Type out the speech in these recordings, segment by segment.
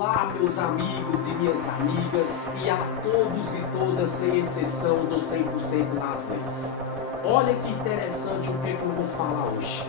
Olá, meus amigos e minhas amigas, e a todos e todas, sem exceção, do 100% nas leis. Olha que interessante o que eu vou falar hoje.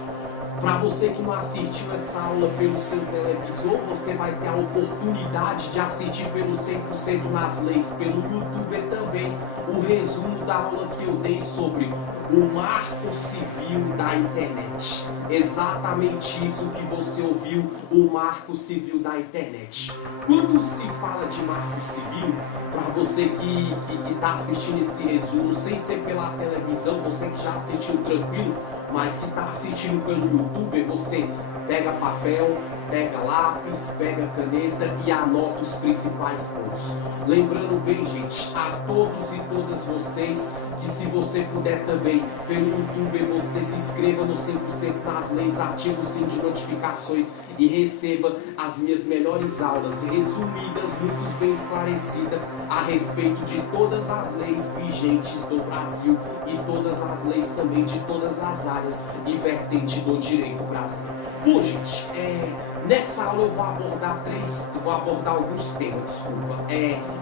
Para você que não assistiu essa aula pelo seu televisor, você vai ter a oportunidade de assistir pelo 100% nas leis, pelo YouTube também, o resumo da aula que eu dei sobre o marco civil da internet. Exatamente isso que você ouviu, o marco civil da internet. Quando se fala de marco civil, para você que está assistindo esse resumo, sem ser pela televisão, você que já assistiu tranquilo, mas que está assistindo pelo YouTube, você pega papel, pega lápis, pega caneta e anota os principais pontos. Lembrando bem, gente, a todos e todas vocês, que se você puder também pelo YouTube, você se inscreva no 100% nas leis, ative o sininho de notificações e receba as minhas melhores aulas resumidas, muito bem esclarecidas a respeito de todas as leis vigentes do Brasil e todas as leis também de todas as áreas e vertente do direito brasileiro. Bom, gente, nessa aula eu vou abordar alguns temas, desculpa.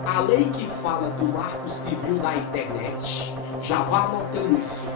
A lei que fala do marco civil da internet, já vá anotando isso.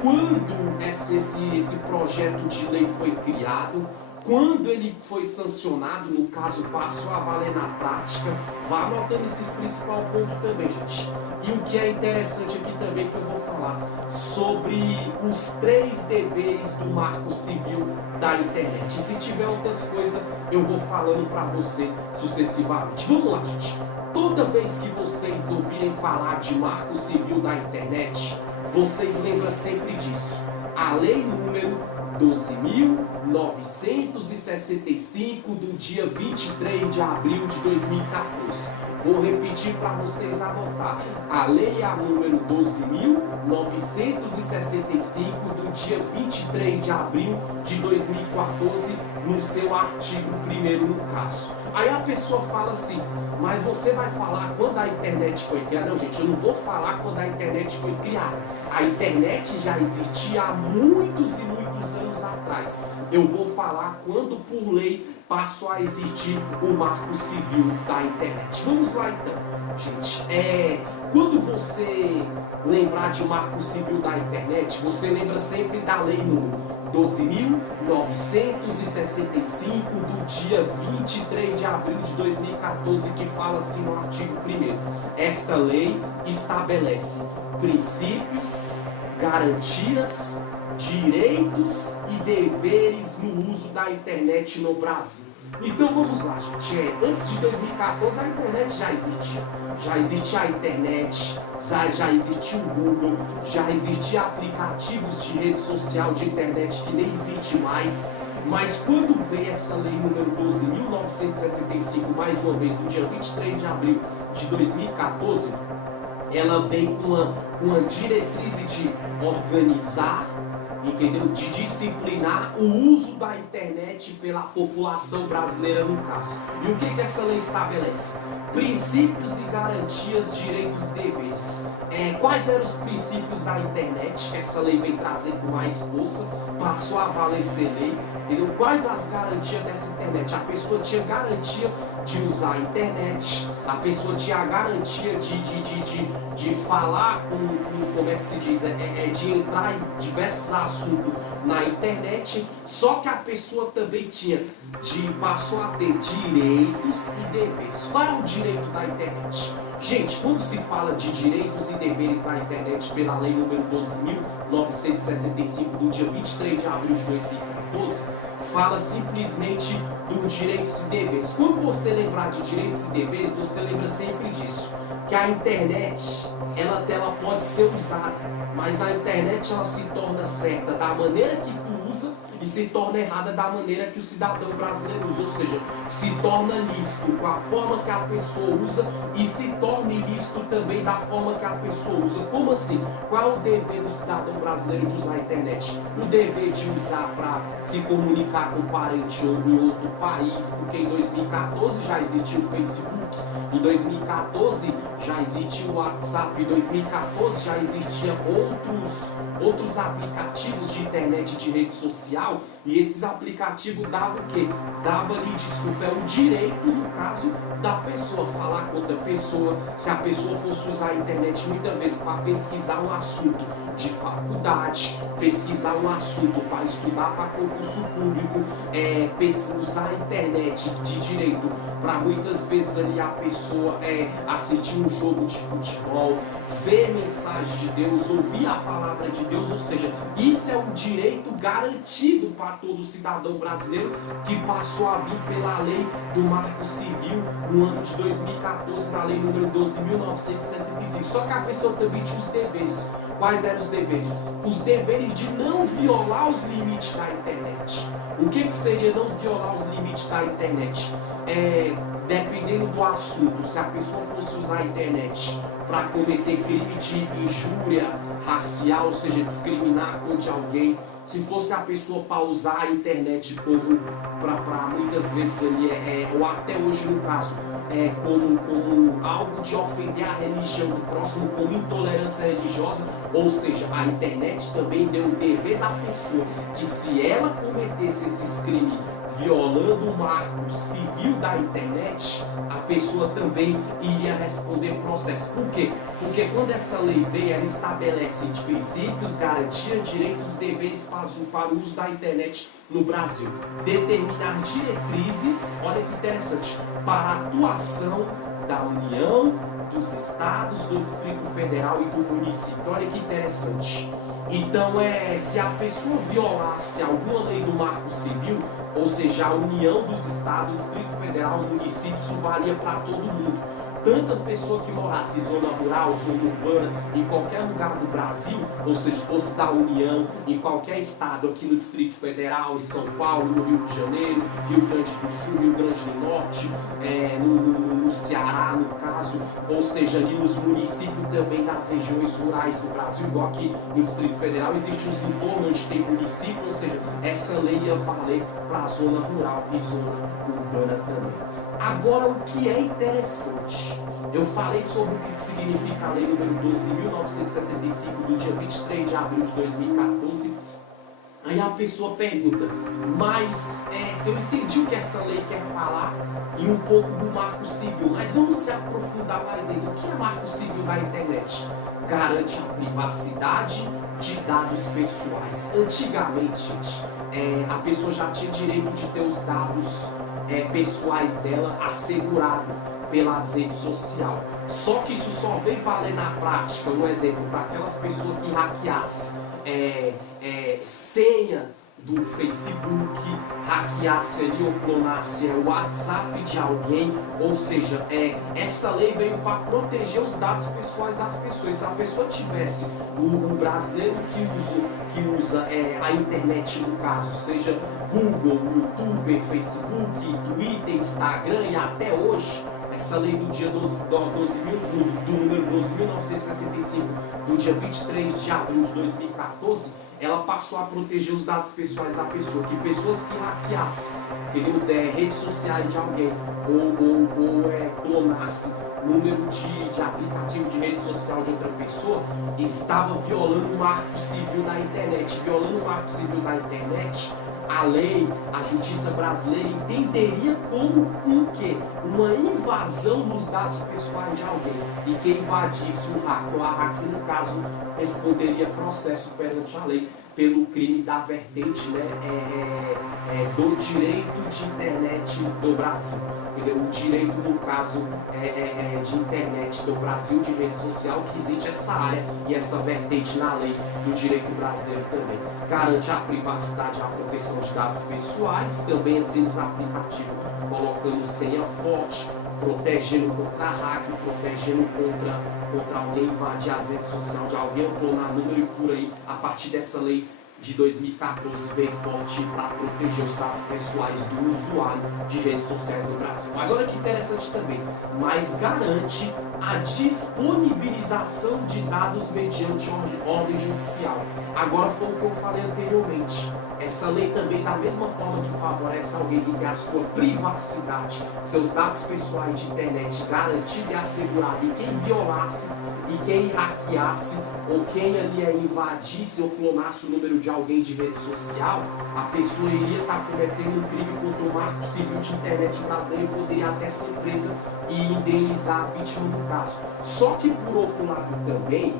Quando esse projeto de lei foi criado, quando ele foi sancionado, no caso passou a valer na prática, vá anotando esses principais pontos também, gente. E o que é interessante aqui também que eu vou falar sobre os 3 deveres do marco civil da internet. E se tiver outras coisas, eu vou falando para você sucessivamente. Vamos lá, gente. Toda vez que vocês ouvirem falar de marco civil da internet, vocês lembram sempre disso. A lei número 12.965 do dia 23 de abril de 2014. Vou repetir para vocês anotar. A lei é a número 12.965 do dia 23 de abril de 2014, no seu artigo 1º no caso. Aí a pessoa fala assim, mas você vai falar quando a internet foi criada? Não, gente, eu não vou falar quando a internet foi criada. A internet já existia há muitos e muitos anos atrás. Eu vou falar quando, por lei, passou a existir o marco civil da internet. Vamos lá então, gente. Quando você lembrar de marco civil da internet, você lembra sempre da lei número 12.965 do dia 23 de abril de 2014, que fala assim no artigo 1º. Esta lei estabelece princípios, garantias, direitos e deveres no uso da internet no Brasil. Então vamos lá, gente. Antes de 2014 a internet já existia. Já existia a internet, já existia o Google, já existia aplicativos de rede social de internet que nem existe mais. Mas quando veio essa lei número 12.965, mais uma vez, no dia 23 de abril de 2014, ela veio com uma diretriz de organizar, entendeu? De disciplinar o uso da internet pela população brasileira no caso. E o que essa lei estabelece? Princípios e garantias, direitos e deveres. Quais eram os princípios da internet que essa lei vem trazer com mais força? Passou a valer ser lei, entendeu? Quais as garantias dessa internet? A pessoa tinha garantia de usar a internet, a pessoa tinha a garantia de falar como é que se diz, de entrar em diversos assuntos na internet, só que a pessoa também passou a ter direitos e deveres. Qual é o direito da internet? Gente, quando se fala de direitos e deveres na internet pela lei número 12.965 do dia 23 de abril de 2014, fala simplesmente dos direitos e deveres. Quando você lembrar de direitos e deveres, você lembra sempre disso, que a internet ela pode ser usada, mas a internet ela se torna certa da maneira que tu usa e se torna errada da maneira que o cidadão brasileiro usa, ou seja, se torna lícito com a forma que a pessoa usa e se torna ilícito também da forma que a pessoa usa. Como assim? Qual é o dever do cidadão brasileiro de usar a internet? O dever de usar para se comunicar com um parente ou em outro país, porque em 2014 já existia o Facebook, em 2014 já existia o WhatsApp, em 2014 já existiam outros aplicativos de internet e de rede social social, e esses aplicativos davam o quê? Dava ali, desculpa, o direito, no caso, da pessoa falar com outra pessoa, se a pessoa fosse usar a internet muitas vezes para pesquisar um assunto de faculdade, pesquisar um assunto para estudar para concurso público, usar a internet de direito para muitas vezes ali a pessoa assistir um jogo de futebol, ver mensagem de Deus, ouvir a palavra de Deus, ou seja, isso é um direito garantido para todo cidadão brasileiro que passou a vir pela lei do Marco Civil no ano de 2014, na lei número 12.965. Só que a pessoa também tinha os deveres. Quais eram os deveres? Os deveres de não violar os limites da internet. O que seria não violar os limites da internet? Dependendo do assunto, se a pessoa fosse usar a internet para cometer crime de injúria racial, ou seja, discriminar a cor de alguém, se fosse a pessoa para usar a internet como para muitas vezes ali ou até hoje no caso, como algo de ofender a religião do próximo, como intolerância religiosa, ou seja, a internet também deu o dever da pessoa que se ela cometesse esses crimes violando o marco civil da internet, a pessoa também iria responder processo. Por quê? Porque quando essa lei veio, ela estabelece de princípios, garantias, direitos e deveres para o uso da internet no Brasil. Determinar diretrizes, olha que interessante, para a atuação da União, dos estados, do Distrito Federal e do município. Olha que interessante. Então, se a pessoa violasse alguma lei do Marco Civil, ou seja, a união dos estados, o Distrito Federal, o município, isso valia para todo mundo. Tanto a pessoa que morasse em zona rural, zona urbana, em qualquer lugar do Brasil, ou seja, fosse da União, em qualquer estado aqui no Distrito Federal, em São Paulo, no Rio de Janeiro, Rio Grande do Sul, Rio Grande do Norte, no Ceará, no caso, ou seja, ali nos municípios também das regiões rurais do Brasil, igual aqui no Distrito Federal, existe os entornos onde tem município, ou seja, essa lei ia valer para a zona rural e zona urbana também. Agora, o que é interessante, eu falei sobre o que significa a lei número 12.965 do dia 23 de abril de 2014. Aí a pessoa pergunta, mas eu entendi o que essa lei quer falar e um pouco do Marco Civil, mas vamos se aprofundar mais ainda. O que é Marco Civil da internet? Garante a privacidade de dados pessoais. Antigamente, gente, a pessoa já tinha direito de ter os dados pessoais dela assegurado pelas redes sociais. Só que isso só veio valer na prática, um exemplo, para aquelas pessoas que hackeassem senha do Facebook, hackeasse ali ou clonasse o WhatsApp de alguém, ou seja, essa lei veio para proteger os dados pessoais das pessoas. Se a pessoa tivesse, o brasileiro que usa a internet no caso, seja Google, YouTube, Facebook, Twitter, Instagram e até hoje, essa lei do dia do número 12.965, do dia 23 de abril de 2014, ela passou a proteger os dados pessoais da pessoa, que pessoas que hackeassem, entendeu? Redes sociais de alguém, ou clonasse número de aplicativo de rede social de outra pessoa, e estava violando o Marco Civil da internet. Violando o Marco Civil da internet, a lei, a justiça brasileira entenderia como uma invasão nos dados pessoais de alguém. E quem invadisse o hacker, a hacker, no caso, responderia processo perante a lei pelo crime da vertente do direito de internet do Brasil. O direito, no caso, de internet do Brasil, de rede social, que existe essa área e essa vertente na lei do direito brasileiro também. Garante a privacidade e a proteção de dados pessoais, também assim os aplicativos colocando senha forte, protegendo contra hack, protegendo contra alguém invadir as redes sociais de alguém, ou clonar número e por aí, a partir dessa lei de 2014 veio forte para proteger os dados pessoais do usuário de redes sociais no Brasil. Mas olha que interessante também, mas garante a disponibilização de dados mediante ordem judicial. Agora foi o que eu falei anteriormente. essa lei também, da mesma forma que favorece alguém que tem a sua privacidade, seus dados pessoais de internet garantido e assegurado, e quem violasse, e quem hackeasse, ou quem ali invadisse ou clonasse o número de alguém de rede social, a pessoa iria estar cometendo um crime contra o Marco Civil de Internet brasileiro e poderia até ser presa e indenizar a vítima no caso. Só que, por outro lado também,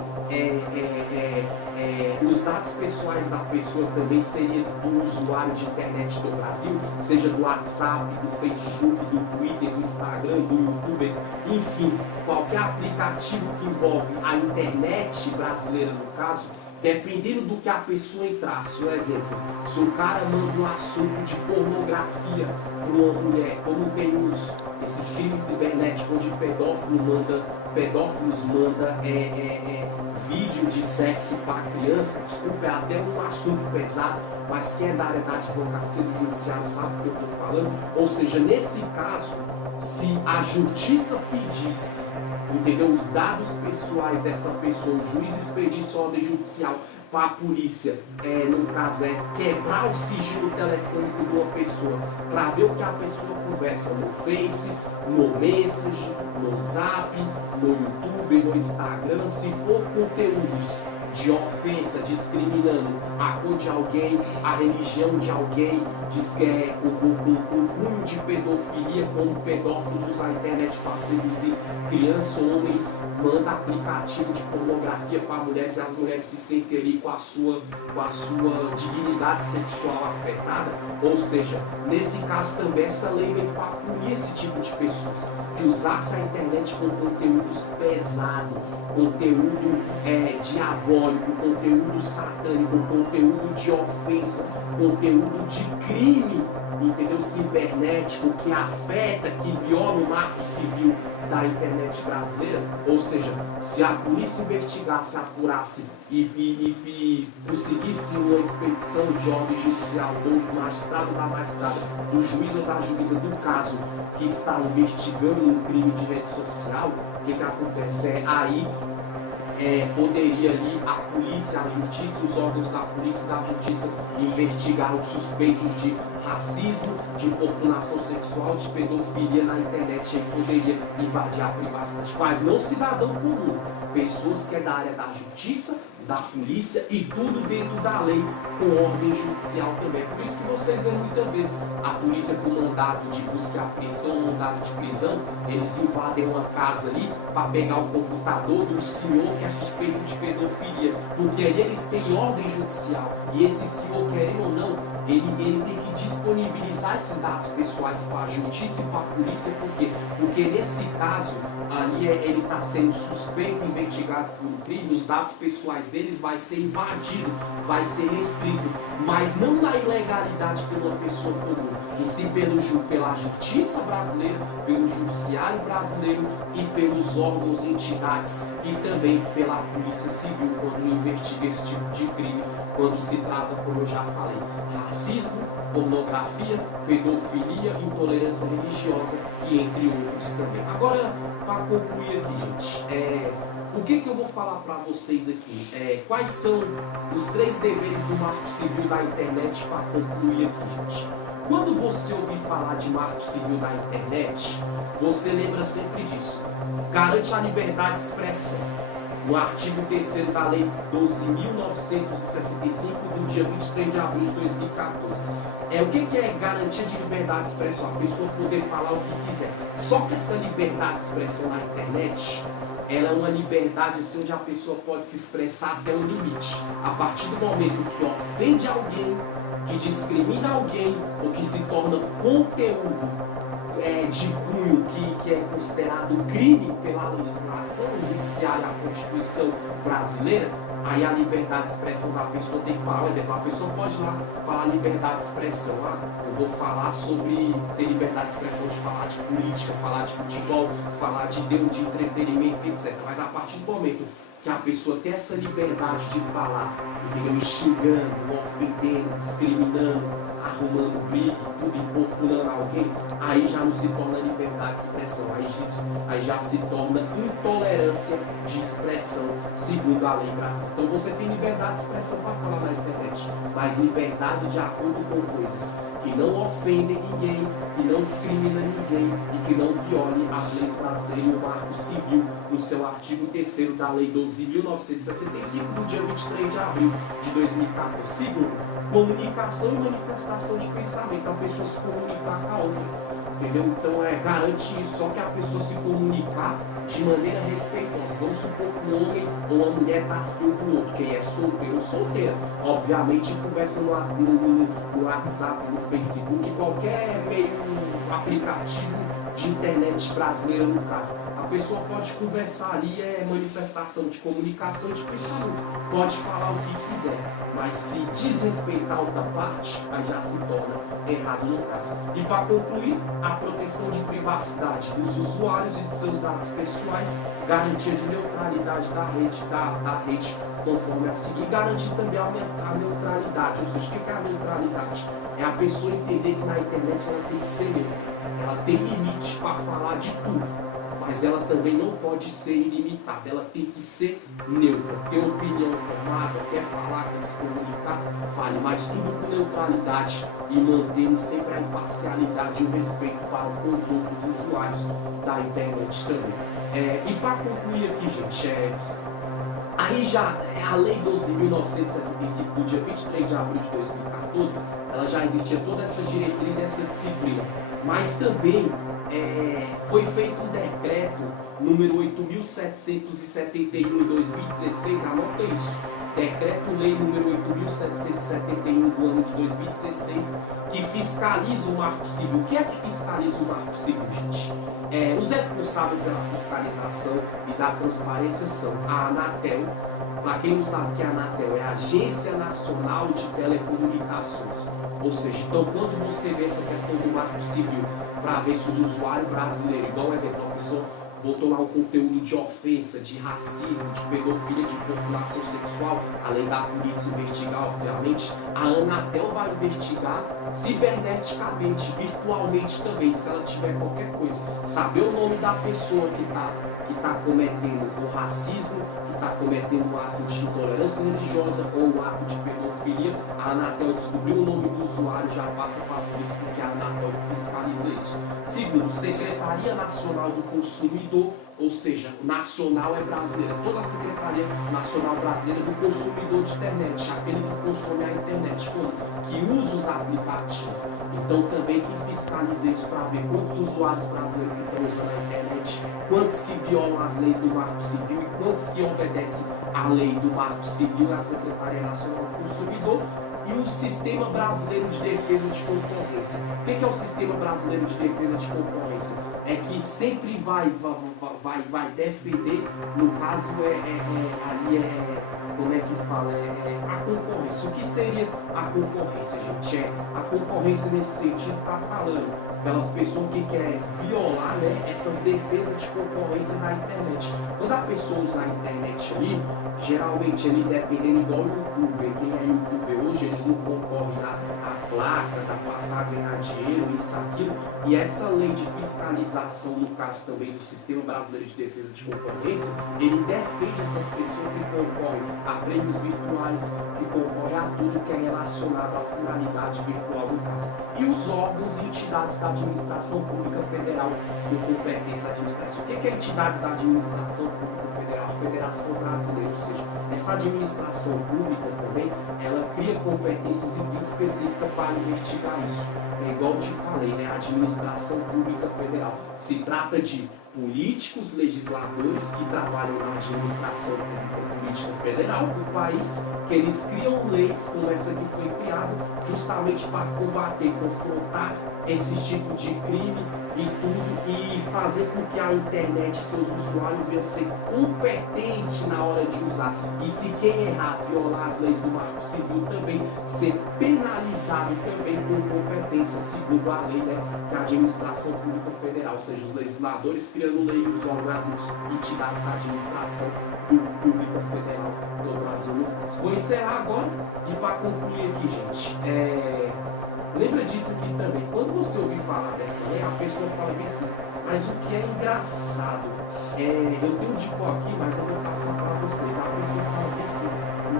os dados pessoais da pessoa também seria do usuário de internet do Brasil, seja do WhatsApp, do Facebook, do Twitter, do Instagram, do YouTube, enfim, qualquer aplicativo que envolve a internet brasileira no caso, dependendo do que a pessoa entrasse. Por exemplo, se o cara manda um assunto de pornografia para uma mulher, como tem esses crimes cibernéticos onde pedófilos mandam vídeo de sexo para criança, desculpa, é até um assunto pesado, mas quem é da área da advocacia do judiciário sabe o que eu estou falando. Ou seja, nesse caso, se a justiça pedisse, entendeu, os dados pessoais dessa pessoa, o juiz expedisse ordem judicial para a polícia, no caso quebrar o sigilo telefônico de uma pessoa, para ver o que a pessoa conversa no Face, no Messenger, no Zap, no YouTube, no Instagram, se for conteúdos de ofensa, discriminando a cor de alguém, a religião de alguém, diz que um cunho de pedofilia, como pedófilos usam a internet para seduzir crianças, homens, manda aplicativo de pornografia para mulheres e as mulheres se sentem ali com a sua dignidade sexual afetada. Ou seja, nesse caso também essa lei vem para punir esse tipo de pessoas que usasse a internet com conteúdos pesados, conteúdo diabólico, conteúdo satânico, conteúdo de ofensa, conteúdo de crime, entendeu? Cibernético, que afeta, que viola o marco civil da internet brasileira. Ou seja, se a polícia investigasse, apurasse e conseguisse uma expedição de ordem judicial do magistrado ou da magistrada, do juiz ou da juíza do caso que está investigando um crime de rede social, o que acontece? Aí poderia ali a polícia, a justiça, os órgãos da polícia e da justiça investigar os suspeitos de racismo, de importunação sexual, de pedofilia na internet, e poderia invadir a privacidade. Mas não cidadão comum, pessoas que é da área da justiça, da polícia e tudo dentro da lei, com ordem judicial também. Por isso que vocês veem muitas vezes a polícia com mandado de busca e apreensão, mandado de prisão, eles invadem uma casa ali para pegar o computador do senhor que é suspeito de pedofilia, porque ali eles têm ordem judicial e esse senhor, querendo ou não, ele tem que disponibilizar esses dados pessoais para a justiça e para a polícia. Por quê? Porque nesse caso, ali ele está sendo suspeito, investigado por um crime, os dados pessoais deles vai ser invadido, vai ser restrito, mas não na ilegalidade pela pessoa comum, e sim pela justiça brasileira, pelo judiciário brasileiro e pelos órgãos e entidades, e também pela polícia civil quando investiga esse tipo de crime, quando se trata, como eu já falei, racismo, pornografia, pedofilia, intolerância religiosa e entre outros também. Agora, para concluir aqui, gente, o que eu vou falar para vocês aqui? Quais são os 3 deveres do Marco Civil da internet para concluir aqui, gente? Quando você ouvir falar de Marco Civil da internet, você lembra sempre disso. Garante a liberdade de expressão. No artigo 3º da Lei 12.965, do dia 23 de abril de 2014. O que é garantia de liberdade de expressão? A pessoa poder falar o que quiser. Só que essa liberdade de expressão na internet, ela é uma liberdade assim, onde a pessoa pode se expressar até um limite. A partir do momento que ofende alguém, que discrimina alguém, ou que se torna conteúdo de cunho que é considerado crime pela legislação judiciária, a Constituição brasileira, aí a liberdade de expressão da pessoa tem que parar. Por exemplo, a pessoa pode ir lá falar liberdade de expressão. Eu vou falar sobre ter liberdade de expressão de falar de política, falar de futebol, falar de Deus, de entretenimento, etc. Mas a partir do momento que a pessoa tem essa liberdade de falar, entendeu? Xingando, ofendendo, discriminando, arrumando briga, tudo importunando alguém, aí já não se torna liberdade liberdade de expressão, aí já se torna intolerância de expressão, segundo a lei brasileira. Então você tem liberdade de expressão para falar na internet, mas liberdade de acordo com coisas que não ofendem ninguém, que não discrimina ninguém e que não viole as leis brasileiras e o Marco Civil no seu artigo 3º da Lei 12.965, do dia 23 de abril de 2014. Segundo, comunicação e manifestação de pensamento, a pessoa se comunicar com a outra. Entendeu? Então garante isso, só que a pessoa se comunicar de maneira respeitosa. Vamos supor que um homem ou uma mulher está afim do outro, quem é solteiro ou solteira. Obviamente conversa no WhatsApp, no Facebook, qualquer meio aplicativo de internet brasileira no caso. A pessoa pode conversar ali, manifestação de comunicação de pensamento. Pode falar o que quiser, mas se desrespeitar outra parte, aí já se torna errado no caso. E para concluir, a proteção de privacidade dos usuários e de seus dados pessoais, garantia de neutralidade da rede conforme a seguir, garantir também a neutralidade. Ou seja, o que é a neutralidade? É a pessoa entender que na internet ela tem que ser neutra. Ela tem limite para falar de tudo, mas ela também não pode ser ilimitada, ela tem que ser neutra. Tem opinião formada, quer falar, quer se comunicar, fale, mas tudo com neutralidade e mantendo sempre a imparcialidade e o respeito para com os outros usuários da internet também. E para concluir aqui, gente, aí já a Lei 12.965, do dia 23 de abril de 2014, ela já existia toda essa diretriz e essa disciplina, mas também foi feito um decreto número 8.771 em 2016, anota isso, decreto-lei número 8.771 do ano de 2016, que fiscaliza o Marco Civil. O que é que fiscaliza o Marco Civil, gente? Os responsáveis pela fiscalização e da transparência são a Anatel. Para quem não sabe o que é a Anatel, é a Agência Nacional de Telecomunicações. Ou seja, então quando você vê essa questão do Marco Civil, para ver se os usuários brasileiros, igual exemplo, a pessoa botou lá um conteúdo de ofensa, de racismo, de pedofilia, de população sexual, além da polícia investigar, obviamente, a Anatel vai investigar ciberneticamente, virtualmente também, se ela tiver qualquer coisa. Saber o nome da pessoa que tá cometendo o racismo, que está cometendo um ato de intolerância religiosa ou um ato de pedofilia, a Anatel descobriu o nome do usuário, já passa para a polícia, porque a Anatel fiscaliza isso. Segundo, Secretaria Nacional do Consumidor, ou seja, nacional é brasileira, toda a Secretaria Nacional Brasileira do Consumidor de Internet, aquele que consome a internet, que usa os aplicativos. Então também quem fiscaliza isso para ver quantos usuários brasileiros que estão usando a internet, quantos que violam as leis do Marco Civil e quantos que obedecem à lei do Marco Civil, a Secretaria Nacional do Consumidor. E o Sistema Brasileiro de Defesa de Concorrência. O que é o Sistema Brasileiro de Defesa de Concorrência? É que sempre vai defender, no caso como é que fala? A concorrência. O que seria a concorrência, gente? A concorrência nesse sentido está falando aquelas pessoas que querem violar, né, essas defesas de concorrência da internet. Quando a pessoa usa a internet ali, geralmente ele dependendo igual o youtuber, quem é youtuber hoje, eles não concorrem a placas, a passar a ganhar dinheiro, isso, aquilo. E essa lei de fiscalização, no caso também do Sistema Brasileiro de Defesa de Concorrência, ele defende essas pessoas que concorrem a prêmios virtuais, que concorrem a tudo que é relacionado à finalidade virtual no caso. E os órgãos e entidades da administração pública federal com competência administrativa. O que é entidades da administração pública federal? A Federação Brasileira, ou seja, essa administração pública também, ela cria competências específicas para investigar isso. É igual eu te falei, né? A administração pública federal se trata de políticos, legisladores que trabalham na administração pública política federal do país, que eles criam leis como essa que foi criada justamente para combater, confrontar esse tipo de crime e tudo, e fazer com que a internet e seus usuários venham ser competentes na hora de usar. E se quem errar, violar as leis do Marco Civil, também ser penalizado também com competência, segundo a lei, né, da administração pública federal, ou seja, os legisladores criando lei e os órgãos e entidades da administração pública federal do Brasil. Vou encerrar agora e para concluir aqui, gente, lembra disso aqui também. Quando você ouvir falar dessa lei, a pessoa fala bem assim, Mas o que é engraçado, eu tenho de cor aqui, mas eu vou passar para vocês. A pessoa fala assim,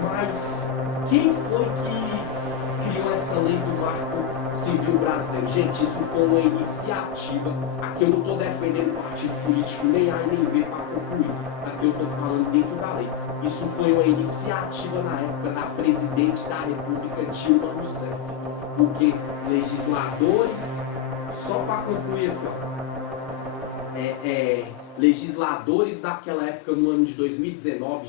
mas quem foi que criou essa lei do Marco Civil Brasileiro? Gente, isso foi uma iniciativa. Aqui eu não estou defendendo partido político, nem A nem B para concluir. Aqui eu estou falando dentro da lei. Isso foi uma iniciativa na época da presidente da República, Dilma Rousseff. Porque legisladores, só para concluir aqui, ó, legisladores daquela época, no ano de 2009,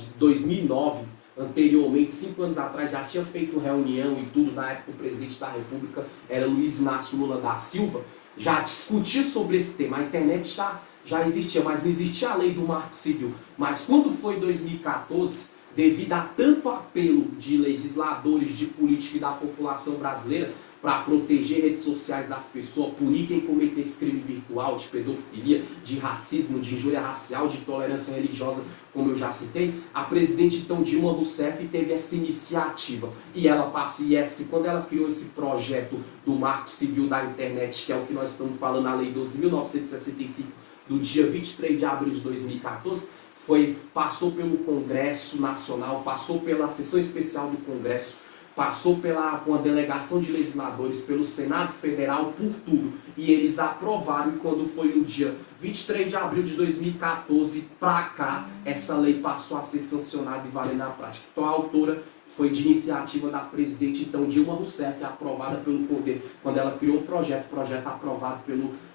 anteriormente, 5 anos atrás, já tinha feito reunião e tudo, na época o presidente da República era Luiz Inácio Lula da Silva, já discutia sobre esse tema. A internet já existia, mas não existia a lei do Marco Civil. Mas quando foi 2014, devido a tanto apelo de legisladores, de política e da população brasileira, para proteger redes sociais das pessoas, punir quem cometer esse crime virtual de pedofilia, de racismo, de injúria racial, de intolerância religiosa, como eu já citei, a presidente então Dilma Rousseff teve essa iniciativa. E ela quando ela criou esse projeto do Marco Civil da Internet, que é o que nós estamos falando, a Lei 12.965, do dia 23 de abril de 2014, passou pelo Congresso Nacional, passou pela sessão especial do Congresso, passou por uma delegação de legisladores, pelo Senado Federal, por tudo. E eles aprovaram, e quando foi no dia 23 de abril de 2014, para cá, essa lei passou a ser sancionada e valer na prática. Então a autora foi de iniciativa da presidente, então, Dilma Rousseff, aprovada pelo poder, quando ela criou o projeto aprovado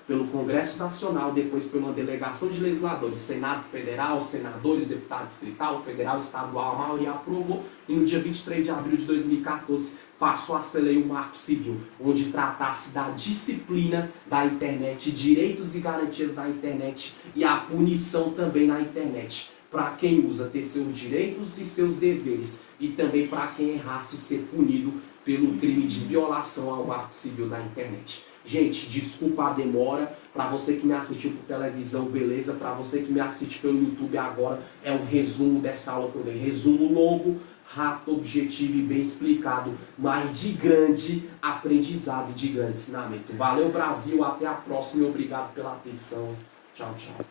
pelo Congresso Nacional, depois por uma delegação de legisladores, Senado Federal, senadores, deputado distrital, federal, estadual, a maioria aprovou, e no dia 23 de abril de 2014 passou a ser lei o Marco Civil, onde tratasse da disciplina da internet, direitos e garantias da internet e a punição também na internet, para quem usa ter seus direitos e seus deveres, e também para quem errasse ser punido pelo crime de violação ao Marco Civil da internet. Gente, desculpa a demora, para você que me assistiu por televisão, beleza, para você que me assiste pelo YouTube agora, é um resumo dessa aula que eu dei. Resumo longo, rápido, objetivo e bem explicado, mas de grande aprendizado e de grande ensinamento. Valeu, Brasil, até a próxima e obrigado pela atenção. Tchau, tchau.